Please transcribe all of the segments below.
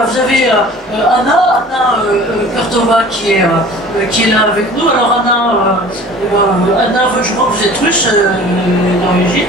voilà, vous avez Anna Kurtova qui est là avec nous. Alors Anna, je vois que vous êtes russe d'origine,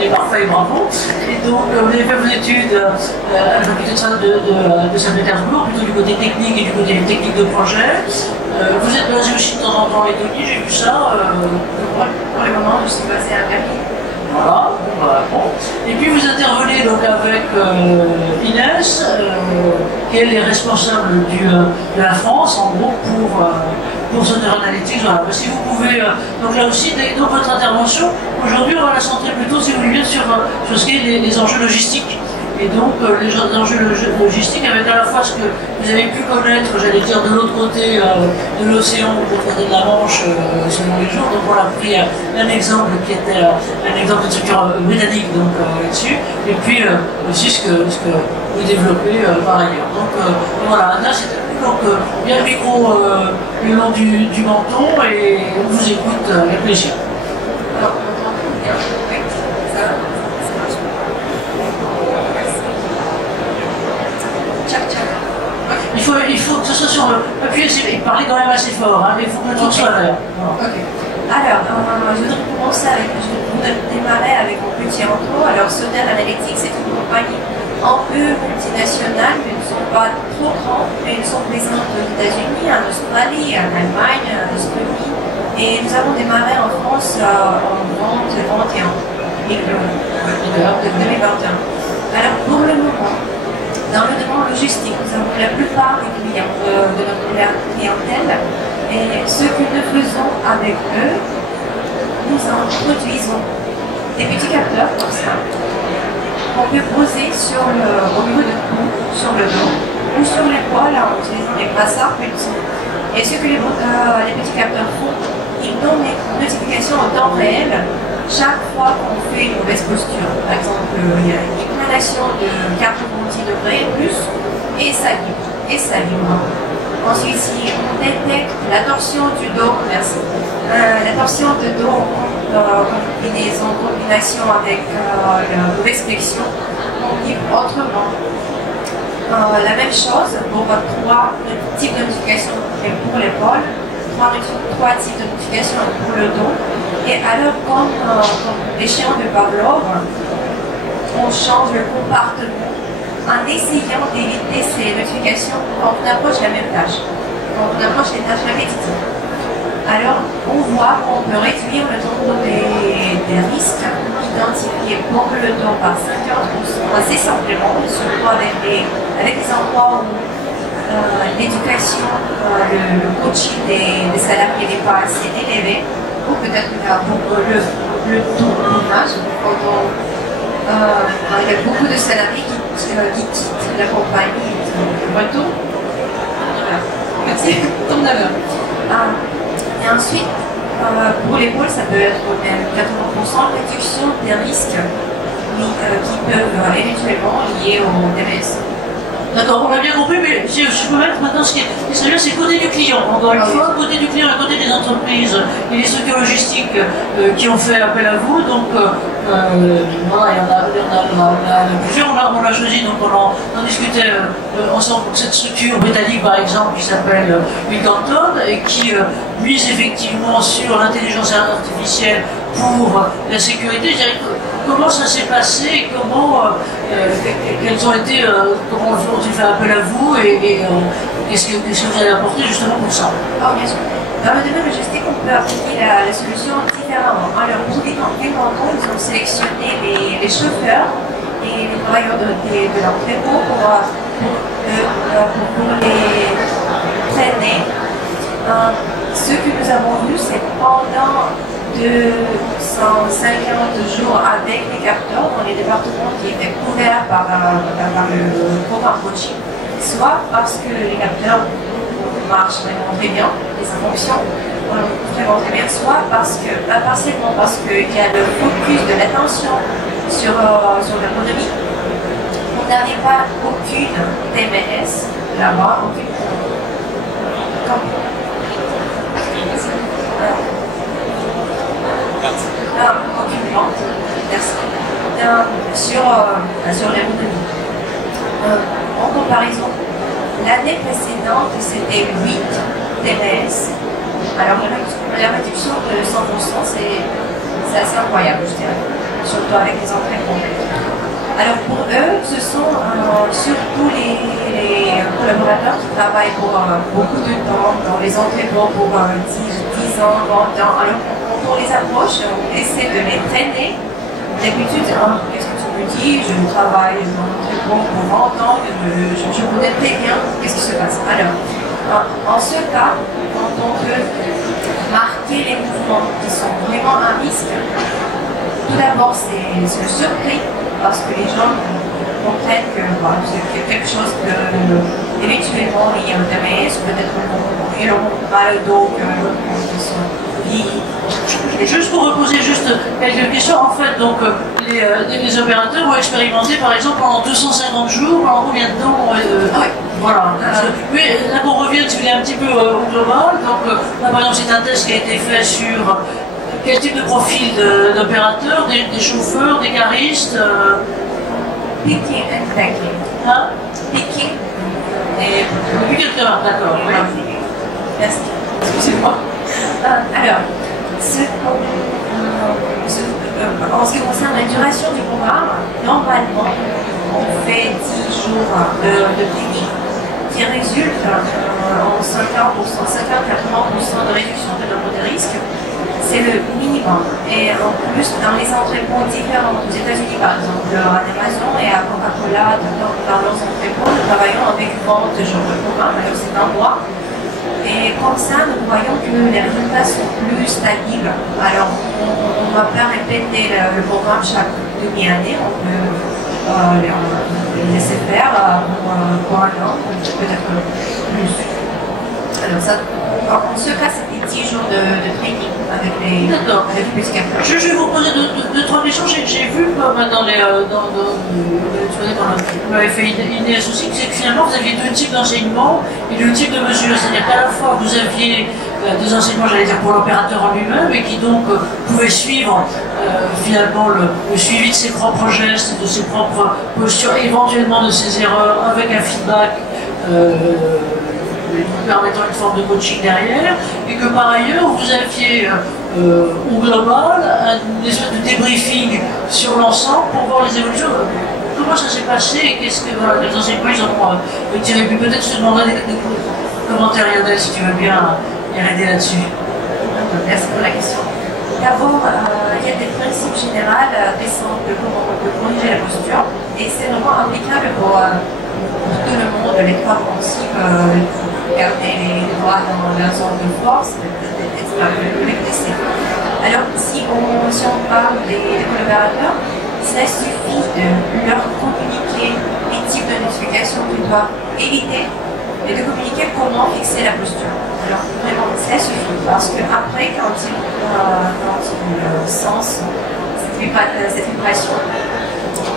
et parfait, bravo. Et donc vous avez fait vos études à la faculté de Saint-Pétersbourg, plutôt du côté technique et du côté technique de projet. Vous êtes basé aussi de temps en temps en Lettonie, j'ai vu ça. Pour le moment, je suis basée à Berlin. Voilà, bon. Et puis vous intervenez donc avec Inès, qui elle est responsable de la France, en gros, pour Sonar Analytics. Voilà. Si vous pouvez, donc là aussi, dans votre intervention, aujourd'hui on va la centrer plutôt, si vous voulez, sur ce qui est les enjeux logistiques. Et donc les enjeux logistiques avec à la fois ce que vous avez pu connaître, j'allais dire, de l'autre côté de l'océan, de l'autre côté de la Manche, selon les jours. Donc on a pris un exemple qui était un exemple de structure britannique là-dessus, et puis aussi ce que vous développez par ailleurs. Donc voilà, là c'est donc bien le micro le long du menton et on vous écoute avec plaisir. Alors, il faut que ce soit sur le papier, parler quand même assez fort, hein, mais il faut que le ton soit là. Okay. Alors, je voudrais démarrer avec mon petit intro. Alors, Sonar Analytics, c'est une compagnie un peu multinationale, mais ne sont pas trop grandes, mais ils sont présentes aux États-Unis, en Australie, en Allemagne, en Estonie. Et nous avons démarré en France en 2021. Alors, pour le moment, dans le domaine logistique, nous avons la plupart des clients de notre clientèle et ce que nous faisons avec eux, nous introduisons des petits capteurs comme ça qu'on peut poser au niveau du cou, sur le dos ou sur l'épaule en utilisant des brassards pulsants. Et ce que les petits capteurs font, ils donnent des notifications en temps réel chaque fois qu'on fait une mauvaise posture. Par exemple, il y a une inclination de 90 degrés et plus, et ça vibre. Ensuite, si on détecte la torsion du dos, la torsion du dos en combinaison avec la mauvaise flexion, on vibre autrement. La même chose pour trois types de notifications pour l'épaule, trois types de notifications pour le dos. Et alors, comme les chiens de Pavlov, on change le comportement en essayant d'éviter ces notifications quand on approche la même tâche, quand on approche les tâches répétitives. Alors, on voit qu'on peut réduire le nombre des risques identifiés pour le dos par 50% assez simplement, surtout avec les endroits où l'éducation, le coaching des salariés n'est pas assez élevé, ou peut-être pour le taux de chômage. Il y a beaucoup de salariés qui quittent la compagnie de retour. Voilà. Merci. Ton honneur. Et ensuite, pour l'épaule, ça peut être même 80% de réduction des risques qui peuvent éventuellement lier au DMS. D'accord, on l'a bien compris, mais si je peux mettre maintenant ce qui est bien, c'est côté du client. Encore une fois, côté du client et côté des entreprises et des structures logistiques qui ont fait appel à vous. Donc voilà, il y en a plusieurs. On l'a choisi, donc on en discutait ensemble pour cette structure britannique par exemple qui s'appelle Wincanton et qui mise effectivement sur l'intelligence artificielle pour la sécurité. Je dirais, comment ça s'est passé et quels ont été, comment ont-ils fait appel à vous et qu'est-ce que vous allez apporter justement pour ça? Bien sûr. Dans le domaine logistique, on peut appliquer la solution différemment. Alors, pour des cantons, ils ont sélectionné les chauffeurs et les travailleurs de l'entrepôt pour les traîner. Ce que nous avons vu, c'est pendant 250 jours avec les capteurs dans les départements qui étaient couverts par le programme coaching, soit parce que les capteurs marchent vraiment très bien, et ça fonctionne vraiment très bien, soit partiellement parce qu'il y a le focus de l'attention sur l'ergonomie. On n'avait pas aucune TMS là-bas, aucune vente, merci, sur l'ergonomie. En comparaison L'année précédente, c'était 8 TMS. Alors, la réduction de 100%, c'est assez incroyable, je dirais, surtout avec les entrées complètes. Alors, pour eux, ce sont surtout les collaborateurs qui travaillent pour beaucoup de temps dans les entrepôts pour 10 ans, 20 ans. Alors, quand on les approche, on essaie de les traîner. D'habitude, qu'est-ce que tu me dis? Je travaille dans l'entrepôt pour 20 ans, je connais très bien qu'est-ce qui se passe. Alors, en ce cas, quand on veut marquer les mouvements qui sont vraiment à risque, tout d'abord, c'est le surpris, parce que les gens comprennent que c'est quelque chose éventuellement lié au DMS, peut-être qu'ils auront mal au dos, qu'ils sont liés. Et juste pour reposer juste quelques questions, en fait, donc les opérateurs vont expérimenter par exemple pendant 250 jours, pendant combien de temps Oui. Voilà. Oui, là qu'on revient, tu es un petit peu au global. Donc là par exemple c'est un test qui a été fait sur quel type de profil d'opérateurs, des chauffeurs, des caristes Picking and packing. Hein? Picking. Et depuis quelques heures, d'accord. Voilà. Merci. Excusez-moi. Alors, en ce qui concerne la duration du programme, normalement, on fait 10 jours de picking qui résulte en 50%, 50-80% de réduction de nombre de risques. C'est le minimum. Et en plus, dans les entrepôts différents, aux États-Unis par exemple, à Amazon et à Coca-Cola, dans leurs entrepôts, nous travaillons avec 20 jours de programme, alors c'est un mois. Et comme ça, nous voyons que les résultats sont plus stables. Alors, on ne va pas répéter le programme chaque demi-année, on peut les laisser faire pour un an, peut-être plus. Alors, ça, en ce cas, c'était 10 jours de training avec les plus capteurs. Je vais vous poser deux, trois questions. J'ai vu comme dans les. Vous m'avez fait Inès aussi, c'est que finalement vous aviez deux types d'enseignements et deux types de mesures. C'est-à-dire qu'à la fois vous aviez des enseignements, j'allais dire, pour l'opérateur en lui-même et qui donc pouvait suivre finalement le suivi de ses propres gestes, de ses propres postures, éventuellement de ses erreurs avec un feedback. Permettant une forme de coaching derrière, et que par ailleurs vous aviez au global une espèce de débriefing sur l'ensemble pour voir les évolutions. Comment ça s'est passé et qu'est-ce que les enseignements ils ont tiré? Puis peut-être je te demanderai des commentaires, Lionel, si tu veux bien y aider là-dessus. Merci pour la question. D'abord, il y a des principes généraux récents de comment on peut corriger la posture, et c'est vraiment applicable pour tout le monde, les trois principes, garder les doigts dans la zone de force, le blessé. Alors, si on parle des collaborateurs, ça suffit de leur communiquer les types de notifications qu'ils doivent éviter et de communiquer comment fixer la posture. Alors, vraiment, ça suffit parce qu'après, quand ils sentent cette vibration,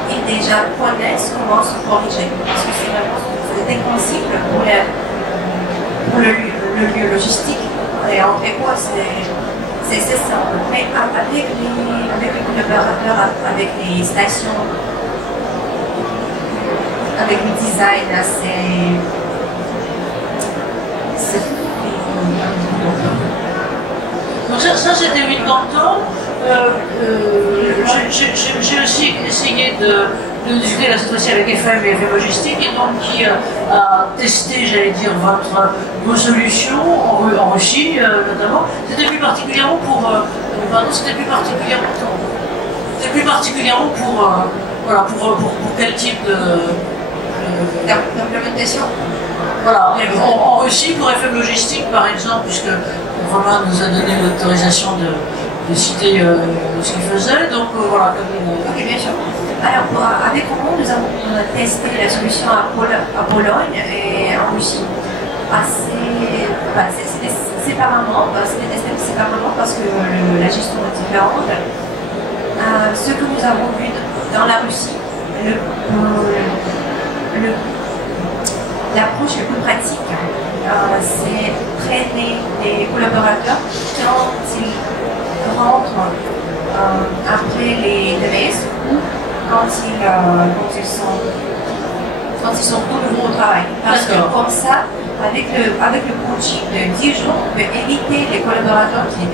ils déjà connaissent comment se corriger. Parce que c'est vraiment des principes pour le lieu logistique. Et en quoi c'est simple. Mais avec les collaborateurs, avec les stations, avec le design assez. Donc ça c'était 8 cantons. J'ai aussi essayé de discuter là cette fois-ci avec FM et FM Logistique, et donc qui a testé, j'allais dire, vos solutions en Russie notamment. C'était plus particulièrement pour quel type d'implémentation. Voilà, en Russie pour FM Logistique par exemple, puisque Romain nous a donné l'autorisation de citer ce qu'il faisait, donc voilà. Ok, bien sûr. Alors, avec Romain, nous avons testé la solution à Pologne et en Russie. C'était séparément, c'était testé séparément parce que la gestion est différente. Ce que nous avons vu dans la Russie, l'approche la plus pratique, c'est traîner les collaborateurs quand ils rentrent après les DMS ou quand ils sont quand ils sont de nouveau au travail. Parce que comme ça, avec le coaching de 10 jours, on peut éviter les collaborateurs qui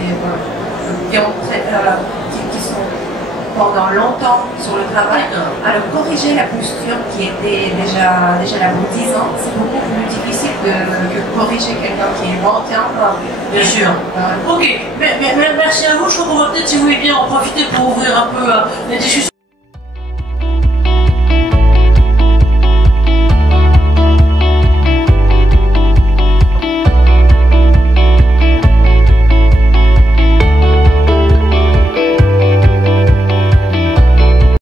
sont pendant longtemps sur le travail. Alors corriger la posture qui était déjà là pour 10 ans, c'est beaucoup plus difficile que corriger quelqu'un qui est long terme. Bien sûr. Ok, mais merci à vous. Je crois qu'on va peut-être, si vous voulez bien, en profiter pour ouvrir un peu les discussions.